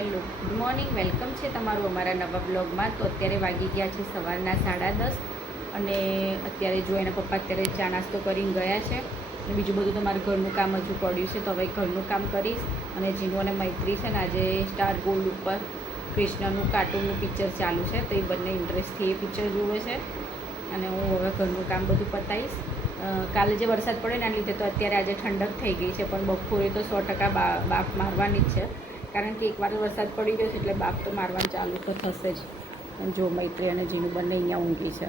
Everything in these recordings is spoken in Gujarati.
હેલો ગુડ મોર્નિંગ, વેલકમ છે તમારું અમારા નવા બ્લોગમાં. તો અત્યારે વાગી ગયા છે સવારના 10:30 અને અત્યારે જો એના પપ્પા અત્યારે ચા નાસ્તો કરીને ગયા છે અને બીજું બધું તો મારું ઘરનું કામ હજુ પડ્યું છે. તો હવે ઘરનું કામ કરીશ અને જીનુ અને મૈત્રી છે ને આજે સ્ટાર ગોલ્ડ ઉપર કૃષ્ણનું કાર્ટૂનનું પિક્ચર ચાલુ છે, તો એ બંને ઇન્ટરેસ્ટથી એ પિક્ચર જુએ છે અને હું હવે ઘરનું કામ બધું પતાવીશ. કાલે જે વરસાદ પડ્યો ને એના લીધે તો અત્યારે આજે ઠંડક થઈ ગઈ છે, પણ બપોરે તો 100% બાપ મારવાની જ છે, કારણ કે એકવાર વરસાદ પડી ગયો છે એટલે બાપ તો મારવાનું ચાલુ તો થશે જ. અને જો મૈત્રી અને જીનું બંને અહીંયા ઊંઘી છે,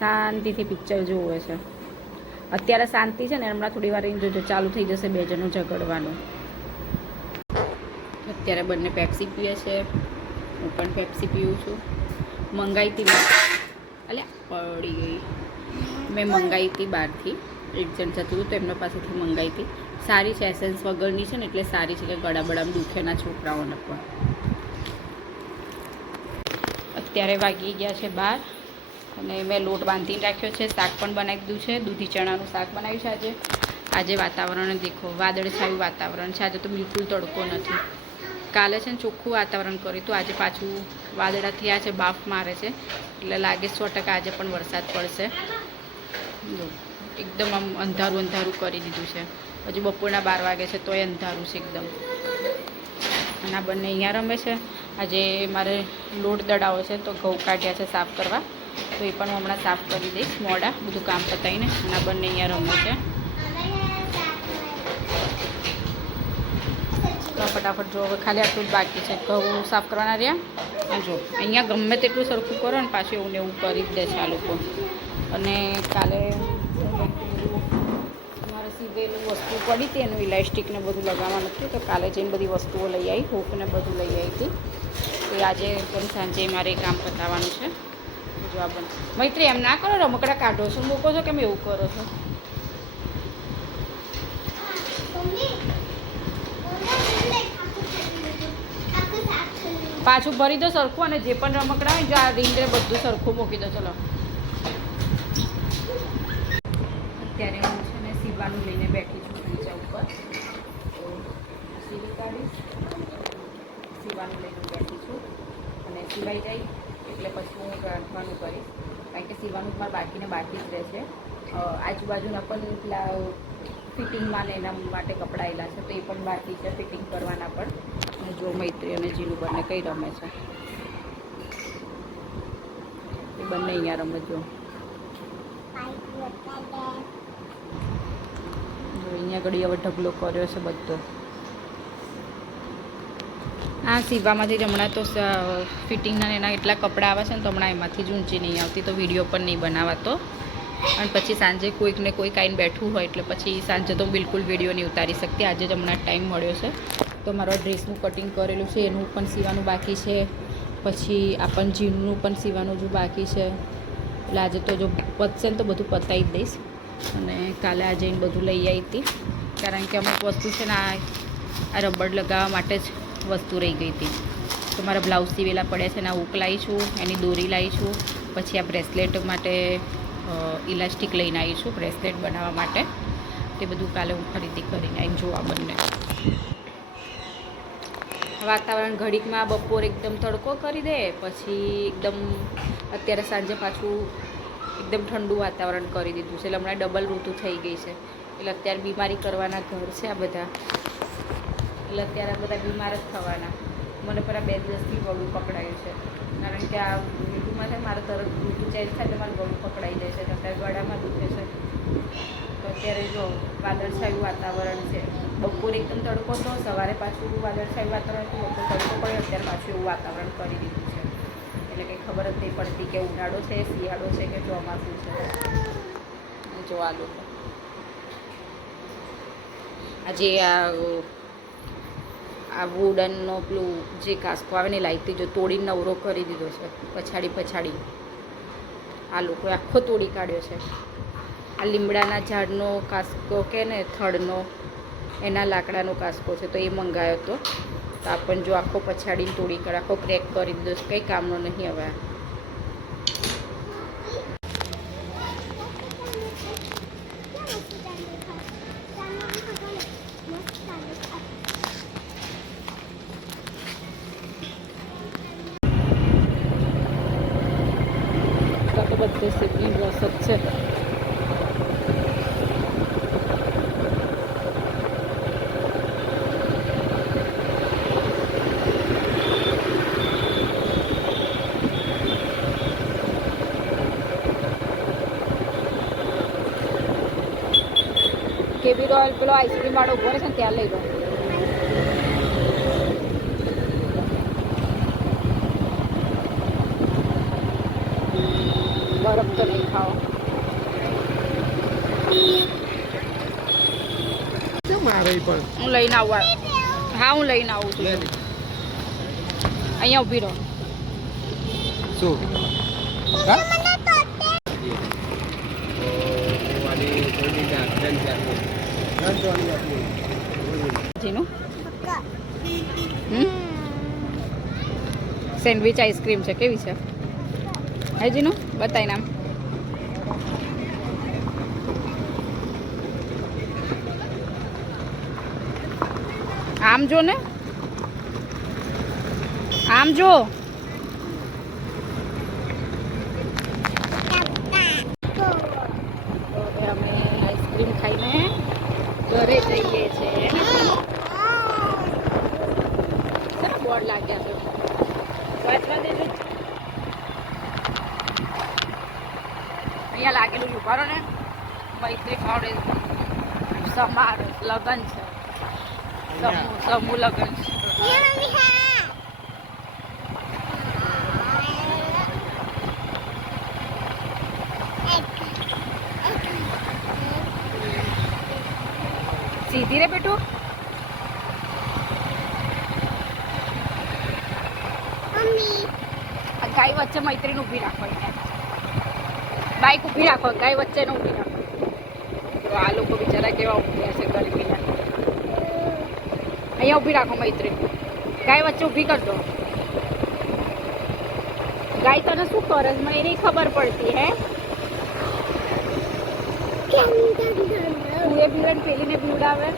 શાંતિથી પિક્ચર જોવે છે. અત્યારે શાંતિ છે ને, હમણાં થોડી વાર જોજો ચાલુ થઈ જશે બે જણનું ઝઘડવાનું. અત્યારે બંને પેપ્સી પીએ છે, હું પણ પેપ્સી પીવું છું. મંગાવી હતી અલ્યા પડી ગઈ, મેં મંગાવી હતી બહારથી, એક જણ જતું હતું તો એમના પાસેથી મંગાવી હતી. સારી છે, એસેન્સ વગરની છે ને એટલે સારી છે કે ગળા બળામાં દુખે ના છોકરાઓને પણ. અત્યારે વાગી ગયા છે 12 અને મેં લોટ બાંધીને રાખ્યો છે, શાક પણ બનાવી દીધું છે, દૂધી ચણાનું શાક બનાવ્યું છે. આજે વાતાવરણ દેખો, વાદળછાયું વાતાવરણ છે, આજે તો બિલકુલ તડકો નથી. કાલે છે ને ચોખ્ખું વાતાવરણ કર્યું હતું, આજે પાછું વાદળા થયા છે, બાફ મારે છે એટલે લાગે 100% આજે પણ વરસાદ પડશે. જો એકદમ આમ અંધારું અંધારું કરી દીધું છે, હજુ બપોરના 12 વાગે છે તોય અંધારું છે એકદમ. અને આ બંને અહીંયા રમે છે. આજે મારે લોટ દડાવો છે તો ઘઉં કાઢ્યા છે સાફ કરવા, તો એ પણ હું હમણાં સાફ કરી દઈશ મોડા બધું કામ પતાવીને. અને આ બંને અહીંયા રમે છે. તો ફટાફટ જો હવે ખાલી આટલું જ બાકી છે, ઘઉં સાફ કરવાના રહ્યા. અને જો અહીંયા ગમે તેટલું સરખું કરો ને પાછું એવું ને એવું કરી જ દે છે આ લોકો. અને કાલે મારે સીવેલું વસ્તુ પડી હતી, એનું ઇલાસ્ટિકને બધું લગાવવાનું હતું, તો કાલે જઈને બધી વસ્તુઓ લઈ આવી, હૂકને બધું લઈ આવી હતી. તો આજે પણ સાંજે મારે કામ પતાવવાનું છે. જો આ પણ મૈત્રી એમ ના કરો, રમકડા કાઢો છો મૂકો છો કેમ એવું કરો છો? પાછું ભરી દો સરખું, અને જે પણ રમકડા હોય જો આ રીંગણે બધું સરખું મૂકી દો. ચલો અત્યારે હું છે ને સીવાનું લઈને બેઠી છું નીચા ઉપર, તો સીવી કાઢીશ. સીવાનું લઈને બેઠી છું અને સિવાઈ જાય એટલે પછી હું ગાંઠવાનું કરીશ, કારણ કે સીવાનું મારે બાકી જ રહેશે. આજુબાજુના પણ પેલા ફિટિંગમાં ને એના માટે કપડાયેલા છે, તો એ પણ બાકી છે ફિટિંગ કરવાના પણ. અને જો મૈત્રી અને જીનું બંને કઈ રમે છે, એ બંને અહીંયા રમે. જો અહીંયા ઘડી હવે ઢગલો કર્યો છે બધો. આ સીવામાંથી જ હમણાં તો ફિટિંગના એના એટલા કપડાં આવે છે ને, તો હમણાં એમાંથી જ ઊંચી નહીં આવતી, તો વિડીયો પણ નહીં બનાવાતો. અને પછી સાંજે કોઈક ને કોઈક આવીને બેઠું હોય એટલે પછી સાંજે તો બિલકુલ વિડીયો નહીં ઉતારી શકતી. આજે જ હમણાં ટાઈમ મળ્યો છે, તો મારો ડ્રેસનું કટિંગ કરેલું છે એનું પણ સીવાનું બાકી છે, પછી આપણ જીનનું પણ સીવાનું જો બાકી છે. એટલે આજે તો જો પતશે ને તો બધું પતાવી જ દઈશ. અને કાલે આ જઈને બધું લઈ આવી હતી, કારણ કે અમુક વસ્તુ છે ને આ રબડ લગાવવા માટે જ વસ્તુ રહી ગઈ હતી. તો મારા બ્લાઉઝ સીવેલા પડ્યા છે ને, આ હૂક લાવી છું, એની દોરી લાવી છું, પછી આ બ્રેસલેટ માટે ઇલાસ્ટિક લઈને આવી છું બ્રેસલેટ બનાવવા માટે. તે બધું કાલે હું ખરીદી કરીને આવીને જોવા બંને. વાતાવરણ ઘડીકમાં બપોર એકદમ તડકો કરી દે, પછી એકદમ અત્યારે સાંજે પાછું એકદમ ઠંડુ વાતાવરણ કરી દીધું છે. એટલે હમણાં ડબલ ઋતુ થઈ ગઈ છે, એટલે અત્યારે બીમારી કરવાના ઘર છે આ બધા, એટલે અત્યારે આ બધા બીમાર જ થવાના. મને પેલા 2 દિવસથી ગળું પકડાયું છે, કારણ કે આ ઋતુમાં છે મારે તરત ઋતુ ચેન્જ થાય તો મારું ગળું પકડાઈ જાય છે, અત્યારે ગળામાં દુખે છે. તો અત્યારે જો વાદળછાયું વાતાવરણ છે, બપોરે એકદમ તડકો હતો, સવારે પાછું વાદળછાયું વાતાવરણ હતું, બપોર તડકો પડ્યો, અત્યારે પાછું એવું વાતાવરણ કરી દીધું છે. એટલે કંઈ ખબર જ નહીં પડતી કે ઉનાળો છે, શિયાળો છે કે ચોમાસું છે. જો આ લોકો આજે આ વુડનનો પેલું જે કાસ્કો આવે ને લાઈટથી જો તોડીને નવરો કરી દીધો છે, પછાડી. આ લોકોએ આખો તોડી કાઢ્યો છે. આ લીમડાના ઝાડનો કાસ્કો કે ને થડનો, એના લાકડાનો કાસ્કો છે, તો એ મંગાવ્યો હતો. તો આપણને જો આખો પછાડીને તોડી કાઢ, આખો ક્રેક કરી દીધો છે, કંઈ કામનો નહીં હવે. બધે શિવની રસ જ છે. કેબી રોયલ પેલો આઈસ્ક્રીમ વાળો ઉભો રહેશે ને ત્યાં લઈ લો. બરફ તો નહીં ખાઓ. હું લઈને આવું. હા હું લઈને આવું છું. અહીંયા ઊભી રહો. શું જીનું સેન્ડવિચ આઈસ્ક્રીમ છે. કેવી છે હે જીનું? બતાવી નામ. આમ જો ને, આમ જો. અમે આઈસ્ક્રીમ ખાઈને ઘરે જઈએ છીએ. બોર્ડ લાગ્યા છે. વાંચવા દેજો. અહીંયા લાગેલું છે. ઉભા રહો ને. મૈત્રી ફાઉન્ડેશન સમારોહ લગ્ન છે. સમૂહ લગ્ન છે. સીધી રે બેટું. ગાય વચ્ચે મૈત્રીને ઊભી રાખો. બાઈક ઊભી રાખો. ગાય વચ્ચે ને ઊભી રાખો. તો આ લોકો બિચારા કેવા ઊભી હશે ગરમીના. અહીંયા ઊભી રાખો મૈત્રી. ગાય વચ્ચે ઊભી કરજો. ગાય તને શું કરે મને એ નહીં ખબર પડતી હે. તું એ બીવડ પેલીને બીવડાવે.